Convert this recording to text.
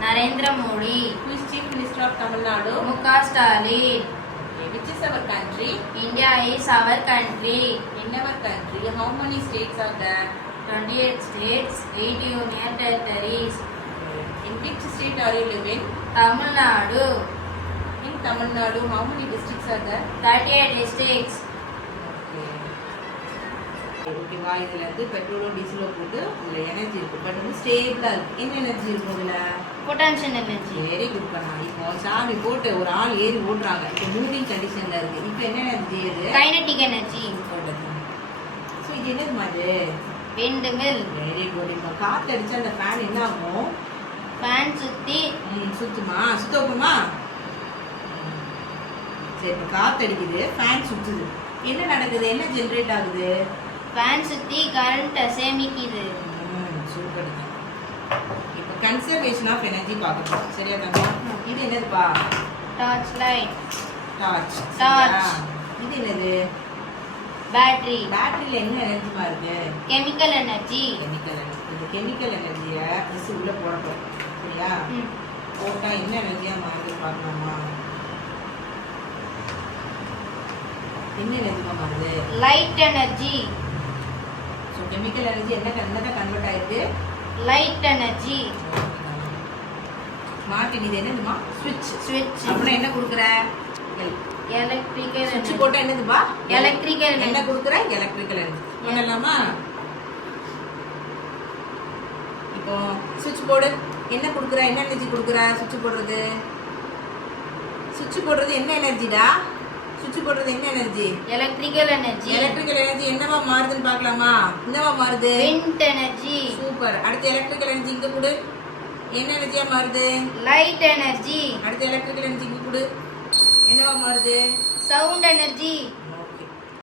Narendra Modi. Who is Chief Minister of Tamil Nadu? Mukha Stalin. Okay. Which is our country? India is our country. In our country, how many states are there? 28 states, 8 union territories. In which state are you living? Tamil Nadu. In Tamil Nadu, how many districts are there? 38 districts. ஓகேவா இதுல இருந்து பெட்ரோலோ டீசலோ போட்டு இதுல energy இருக்கு but வந்து ஸ்டேபிளா இருக்கு என்ன energy இருக்கும் இதுல Potential energy. வெரி குட் பண்ணா இப்போ சாவி போட்டு ஒரு ஆள் ஏறி ஓடுறாங்க இப்போ மூவிங் கண்டிஷன்ல இருக்கு இப்போ என்ன எனர்ஜி இது Kinetic energy. ஸோ இது என்னது மாதிரி Windmill. வெரி குட் இப்போ காத்து அடிச்சா அந்த ஃபேன் என்ன ஆகும் Fan சுத்தி சுத்துமா சுத்த வைப்போமா சரி இப்போ காத்து அடிக்குது ஃபேன் சுத்துது என்ன நடக்குது என்ன ஜெனரேட் ஆகுது fan சுத்தி current சேமிக்குது. சூப்பர் இப்போ கன்சர்வேஷன் ஆஃப் எனர்ஜி பார்க்கணும் சரியா தம்பி இது என்னதுப்பா Torch light. Torch Torch. இது என்னது Battery. பேட்டரியில என்ன எனர்ஜிமா இருக்கு Chemical energy. கெமிக்கல் எனர்ஜி இந்த கெமிக்கல் எனர்ஜியை மிஸ் உள்ள போடணும் சரியா போட்டா என்ன எனர்ஜியா மாறுது பார்க்கலாமா என்ன எனர்ஜிமா மாறுது Light energy. So chemical energy என்னதான் கன்வெர்ட் ஆயிருக்கு Light energy. மார்டின் இது என்னதுமா ஸ்விட்ச் Switch. அப்படின்னா என்ன கொடுக்குற Electrical சுவிட்ச் energy. போட்டா என்னதுப்பா Electrical என்ன energy. கொடுக்குற எலக்ட்ரிக்கல் எனர்ஜி பண்ணலாமா இப்போ சுவிட்ச் போர்டு என்ன கொடுக்குற என்ன எனர்ஜி கொடுக்குற சுவிட்ச் போடுறது சுவிட்ச் போடுறது என்ன எனர்ஜிடா சுவிட்ச் போடுறது என்ன energy Electrical energy. Electrical energy என்னவா மாறுதுன்னு பார்க்கலாமா என்னவா மாறுது Wind energy. சூப்பர் அடுத்து எலக்ட்ரிக்கல் எனர்ஜி இங்க கொடு என்ன எனர்ஜியா மாறுது Light energy. அடுத்து எலக்ட்ரிக்கல் எனர்ஜி இங்க கொடு என்னவா மாறுது Sound energy.